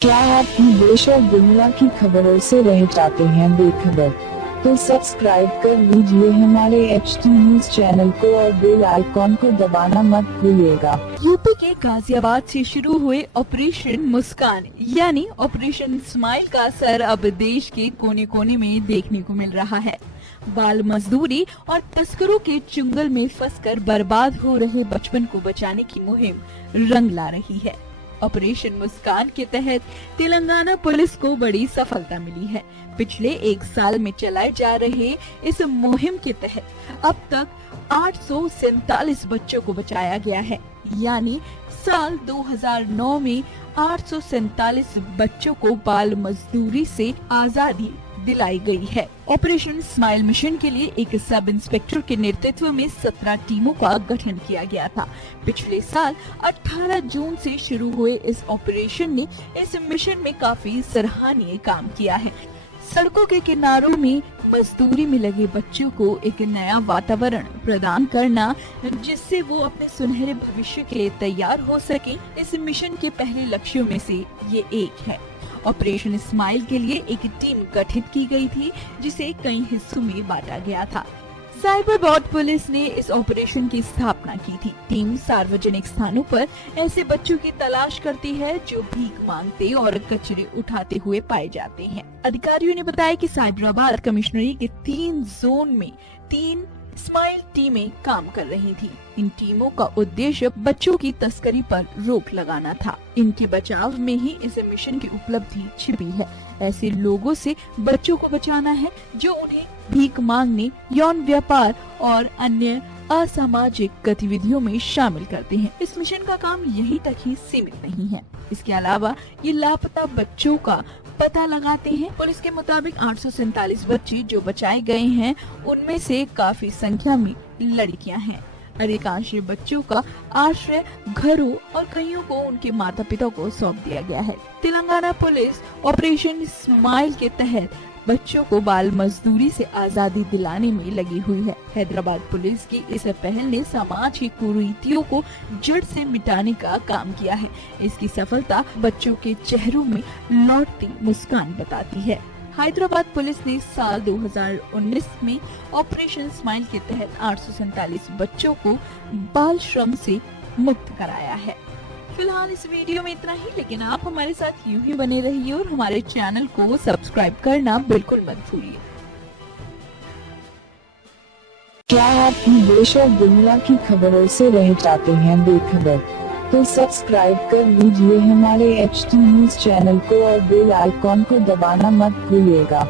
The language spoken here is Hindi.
क्या आप देश और दुनिया की खबरों से रह जाते हैं बेखबर? तो सब्सक्राइब कर लीजिए हमारे HT न्यूज चैनल को और बेल आइकॉन को दबाना मत भूलिएगा। यूपी के गाजियाबाद से शुरू हुए ऑपरेशन मुस्कान यानी ऑपरेशन स्माइल का असर अब देश के कोने कोने में देखने को मिल रहा है। बाल मजदूरी और तस्करों के चुंगल में फंसकर बर्बाद हो रहे बचपन को बचाने की मुहिम रंग ला रही है। ऑपरेशन मुस्कान के तहत तेलंगाना पुलिस को बड़ी सफलता मिली है। पिछले एक साल में चलाए जा रहे इस मुहिम के तहत अब तक 847 बच्चों को बचाया गया है, यानी साल 2009 में 847 बच्चों को बाल मजदूरी से आजादी दिलाई गई है। ऑपरेशन स्माइल मिशन के लिए एक सब इंस्पेक्टर के नेतृत्व में 17 टीमों का गठन किया गया था। पिछले साल 18 जून से शुरू हुए इस ऑपरेशन ने इस मिशन में काफी सराहनीय काम किया है। सड़कों के किनारों में मजदूरी में लगे बच्चों को एक नया वातावरण प्रदान करना, जिससे वो अपने सुनहरे भविष्य के लिए तैयार हो सके, इस मिशन के पहले लक्ष्यों में से ये एक है। ऑपरेशन स्माइल के लिए एक टीम गठित की गई थी, जिसे कई हिस्सों में बांटा गया था। साइबर बॉर्ड पुलिस ने इस ऑपरेशन की स्थापना की थी। टीम सार्वजनिक स्थानों पर ऐसे बच्चों की तलाश करती है जो भीख मांगते और कचरे उठाते हुए पाए जाते हैं। अधिकारियों ने बताया कि साइबराबाद कमिश्नरी के 3 जोन में 3 स्माइल टीमें काम कर रही थी। इन टीमों का उद्देश्य बच्चों की तस्करी पर रोक लगाना था। इनके बचाव में ही इस मिशन की उपलब्धि छिपी है। ऐसे लोगों से बच्चों को बचाना है जो उन्हें भीख मांगने, यौन व्यापार और अन्य असामाजिक गतिविधियों में शामिल करते हैं। इस मिशन का काम यहीं तक ही सीमित नहीं है। इसके अलावा ये लापता बच्चों का पता लगाते हैं। पुलिस के मुताबिक 847 बच्चे जो बचाए गए हैं, उनमें से काफी संख्या में लड़कियां हैं। अधिकांश बच्चों का आश्रय घरों और कईयों को उनके माता पिता को सौंप दिया गया है। तेलंगाना पुलिस ऑपरेशन स्माइल के तहत बच्चों को बाल मजदूरी से आजादी दिलाने में लगी हुई है। हैदराबाद पुलिस की इस पहल ने समाज की कुरीतियों को जड़ से मिटाने का काम किया है। इसकी सफलता बच्चों के चेहरों में लौटती मुस्कान बताती है। हैदराबाद पुलिस ने साल 2019 में ऑपरेशन स्माइल के तहत 847 बच्चों को बाल श्रम से मुक्त कराया है। फिलहाल इस वीडियो में इतना ही, लेकिन आप हमारे साथ यूं ही बने रहिए और हमारे चैनल को सब्सक्राइब करना बिल्कुल मत भूलिए। क्या आप देश और दुनिया की खबरों से रह जाते हैं बेखबर? तो सब्सक्राइब कर लीजिए हमारे HT न्यूज चैनल को और बेल आइकॉन को दबाना मत भूलिएगा।